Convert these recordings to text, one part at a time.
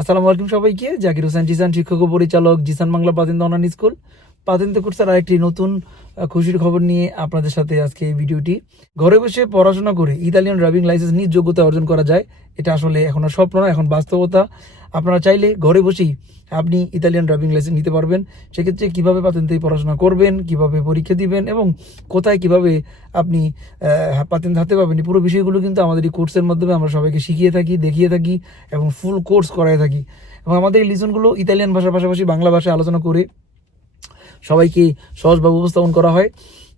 আসসালামু আলাইকুম সবাইকে। জাকির হোসেন জিসান শিক্ষক ও পরিচালক জিসান বাংলা বাসিন্দা অনান স্কুল। পাতিন কোর্সের আরেকটি নতুন খুশির খবর নিয়ে আপনাদের সাথে আজকে এই ভিডিওটি। ঘরে বসে পড়াশোনা করে ইতালিয়ান ড্রাইভিং লাইসেন্স নিজ যোগ্যতা অর্জন করা যায়, এটা আসলে এখন আর স্বপ্ন নয় এখন বাস্তবতা। আপনারা চাইলে ঘরে বসেই আপনি ইতালিয়ান ড্রাইভিং লাইসেন্স নিতে পারবেন। সেক্ষেত্রে কীভাবে পাতেন্তে পড়াশোনা করবেন, কীভাবে পরীক্ষা দিবেন এবং কোথায় কীভাবে আপনি পাতেন্ট হাতে পাবেন পুরো বিষয়গুলো কিন্তু আমাদের এই কোর্সের মাধ্যমে আমরা সবাইকে শিখিয়ে থাকি, দেখিয়ে থাকি এবং ফুল কোর্স করায় থাকি। এবং আমাদের এই লিসনগুলো ইতালিয়ান ভাষার পাশাপাশি বাংলা ভাষায় আলোচনা করে সবাইকে সহজভাবে উপস্থাপন করা হয়।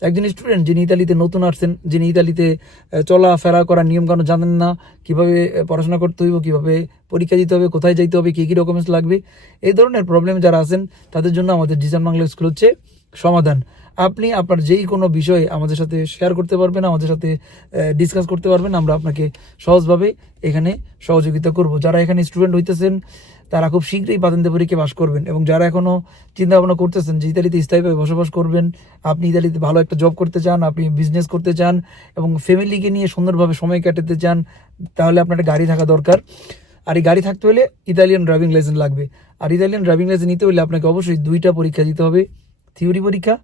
একজন স্টুডেন্ট যিনি ইতালিতে নতুন আসছেন, যিনি ইতালিতে চলা চলাফেরা করার নিয়মকানুন জানেন না, কীভাবে পড়াশোনা করতে হইব, কীভাবে পরীক্ষা দিতে হবে, কোথায় যাইতে হবে, কী কী ডকুমেন্টস লাগবে, এই ধরনের প্রবলেম যারা আছেন, তাদের জন্য আমাদের জিজান বাংলা স্কুল হচ্ছে সমাধান। আপনি আপনার যেই কোনো বিষয়ে আমাদের সাথে শেয়ার করতে পারবেন, আমাদের সাথে ডিসকাস করতে পারবেন, আমরা আপনাকে সহজভাবে এখানে সহযোগিতা করব। যারা এখানে স্টুডেন্ট হইতেছেন, তারা খুব শীঘ্রই পাতেন্তে পরীক্ষা পাশ করবেন এবং যারা এখনও চিন্তা ভাবনা করতেছেন যে ইতালিতে স্থায়ীভাবে বসবাস করবেন, আপনি ইতালিতে ভালো একটা জব করতে চান, আপনি বিজনেস করতে চান এবং ফ্যামিলিকে নিয়ে সুন্দরভাবে সময় কাটাতে চান, তাহলে আপনার একটা গাড়ি থাকা দরকার। আর এই গাড়ি থাকতে হলে ইতালিয়ান ড্রাইভিং লাইসেন্স লাগবে। আর ইতালিয়ান ড্রাইভিং লাইসেন্স নিতে হলে আপনাকে অবশ্যই দুইটা পরীক্ষা দিতে হবে। থিওরি পরীক্ষা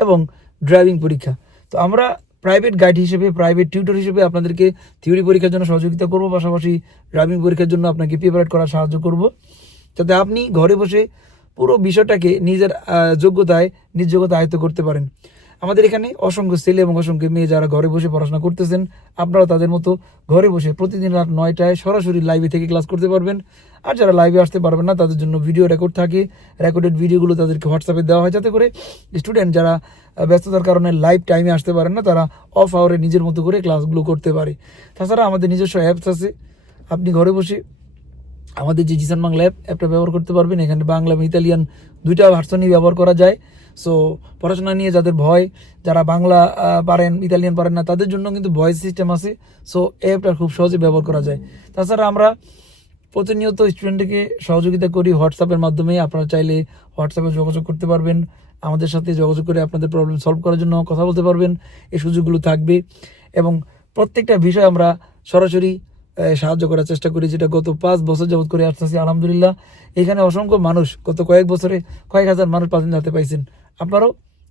এবং ড্রাইভিং পরীক্ষা। তো আমরা প্রাইভেট গাইড হিসেবে প্রাইভেট টিউটর হিসেবে আপনাদেরকে থিওরি পরীক্ষার জন্য সহযোগিতা করব, পাশাপাশি ড্রাইভিং পরীক্ষার জন্য আপনাকে প্রিপারেট করার সাহায্য করব। যাতে আপনি ঘরে বসে পুরো বিষয়টাকে নিজের যোগ্যতায়, নিজ যোগ্যতা আয়ত্ত করতে পারেন। আমাদের এখানে অসংখ্য ছেলে এবং অসংখ্য মেয়ে যারা ঘরে বসে পড়াশোনা করতেছেন আপনারা তাদের মতো ঘরে বসে প্রতিদিন রাত নয়টায় সরাসরি লাইভে থেকে ক্লাস করতে পারবেন। আর যারা লাইভে আসতে পারবেন না, তাদের জন্য ভিডিও রেকর্ড থাকে। রেকর্ডেড ভিডিওগুলো তাদেরকে হোয়াটসঅ্যাপে দেওয়া হয় যাতে করে স্টুডেন্ট যারা ব্যস্ততার কারণে লাইভ টাইমে আসতে পারেন না, তারা অফ আওয়ারে নিজের মতো করে ক্লাসগুলো করতে পারে। তাছাড়া আমাদের নিজস্ব অ্যাপস আছে। আপনি ঘরে বসে আমাদের যে জিসান বাংলা অ্যাপ অ্যাপটা ব্যবহার করতে পারবেন, এখানে বাংলা এবং ইতালিয়ান দুইটা ভার্সনই ব্যবহার করা যায়। সো পড়াশোনা নিয়ে যাদের ভয়, যারা বাংলা পারেন, ইতালিয়ান পারেন না, তাদের জন্য কিন্তু ভয়েস সিস্টেম আছে। সো অ্যাপটা খুব সহজে ব্যবহার করা যায়। তাছাড়া আমরা প্রতিনিয়ত স্টুডেন্টকে সহযোগিতা করি হোয়াটসঅ্যাপের মাধ্যমে। আপনারা চাইলে হোয়াটসঅ্যাপে যোগাযোগ করতে পারবেন। আমাদের সাথে যোগাযোগ করে আপনাদের প্রবলেম সলভ করার জন্য কথা বলতে পারবেন। এই সুযোগগুলো থাকবে। এবং প্রত্যেকটা বিষয় আমরা সরাসরি সাহায্য করার চেষ্টা করি, যেটা গত পাঁচ বছর যাবত করে আসতেছি, আলহামদুলিল্লাহ। এখানে অসংখ্য মানুষ গত কয়েক বছরে কয়েক হাজার মানুষ পাতেন হাতে পাইছেন। আপনারাও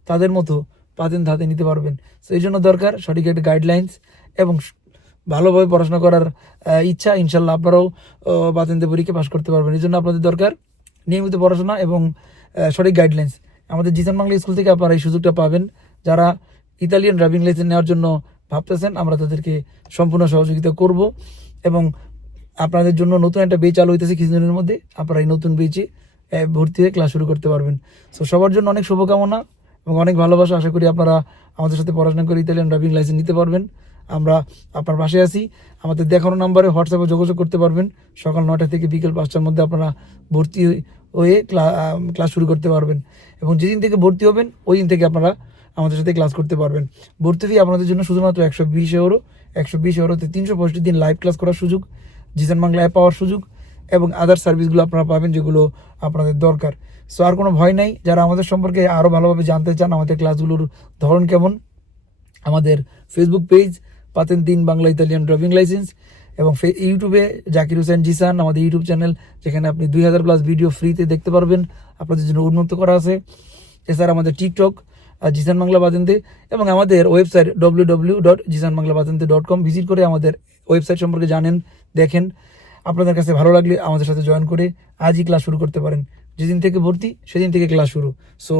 তাদের মতো পাতেন হাতে নিতে পারবেন। তো এই জন্য দরকার সঠিক একটা গাইডলাইন্স এবং ভালোভাবে পড়াশোনা করার ইচ্ছা, ইনশাল্লাহ আপনারাও পাতেন্তে পরীক্ষা পাশ করতে পারবেন। এই জন্য আপনাদের দরকার নিয়মিত পড়াশোনা এবং সঠিক গাইডলাইন্স আমাদের জিসান বাংলা স্কুল থেকে আপনারা এই সুযোগটা পাবেন। যারা ইতালিয়ান ড্রাইভিং লাইসেন্স নেওয়ার জন্য ভাবতেছেন, আমরা তাদেরকে সম্পূর্ণ সহযোগিতা করব। এবং আপনাদের জন্য নতুন একটা বেচ চালু হইতেছে কিছুদিনের মধ্যে। আপনারা এই নতুন বেচে ভর্তি হয়ে ক্লাস শুরু করতে পারবেন। সো সবার জন্য অনেক শুভকামনা এবং অনেক ভালোবাসা। আশা করি আপনারা আমাদের সাথে পড়াশোনা করে ইতালিয়ান ড্রাইভিং লাইসেন্স নিতে পারবেন। আমরা আপনার পাশে আছি। আমাদের দেখানো নাম্বারে হোয়াটসঅ্যাপে যোগাযোগ করতে পারবেন। সকাল নটা থেকে বিকেল পাঁচটার মধ্যে আপনারা ভর্তি হয়ে- ক্লা- ক্লাস শুরু করতে পারবেন। এবং যেদিন থেকে ভর্তি হবেন, ওই দিন থেকে আপনারা আমাদের সাথে ক্লাস করতে পারবেন। ভর্তি ফি আপনাদের জন্য শুধুমাত্র একশো বিশ ইউরো একশো বিশ ইউরোতে তিনশো পঁয়ষট্টি দিন লাইভ ক্লাস করার সুযোগ, জিসান বাংলা অ্যাপ পাওয়ার সুযোগ, এবং আদার সার্ভিসগুলো আপনারা পাবেন যেগুলো আপনাদের দরকার। সো আর কোনো ভয় নাই। যারা আমাদের সম্পর্কে আরও ভালোভাবে জানতে চান, আমাদের ক্লাসগুলোর ধরন কেমন, আমাদের ফেসবুক পেজ পাতেন তিন বাংলা, ইতালিয়ান ড্রাইভিং লাইসেন্স এবং ইউটিউবে জাকির হোসেন জিসান আমাদের ইউটিউব চ্যানেল, যেখানে আপনি দুই হাজার প্লাস ভিডিও ফ্রিতে দেখতে পারবেন। আপনাদের জন্য উন্নত করা আছে। এছাড়া আমাদের টিকটক জিসান বাংলা বাতেন্তে এবং আমাদের website W W dot Jisan Bangla বাতেন্তে dot com visit করে আমাদের ওয়েবসাইট সম্পর্কে জানেন, দেখেন। আপনাদের কাছে ভালো লাগলে আমাদের সাথে জয়েন করে আজই ক্লাস শুরু করতে পারেন। যেদিন থেকে ভর্তি, সেদিন থেকে ক্লাস শুরু। সো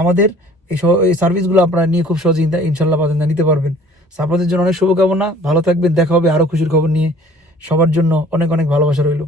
আমাদের এই সার্ভিসগুলো আপনারা নিয়ে খুব সহজে ইনশাল্লাহ পাতেন নিতে পারবেন। আপনাদের জন্য অনেক শুভকামনা। ভালো থাকবেন, দেখা হবে আরও খুশির খবর নিয়ে। সবার জন্য অনেক অনেক ভালোবাসা রইল।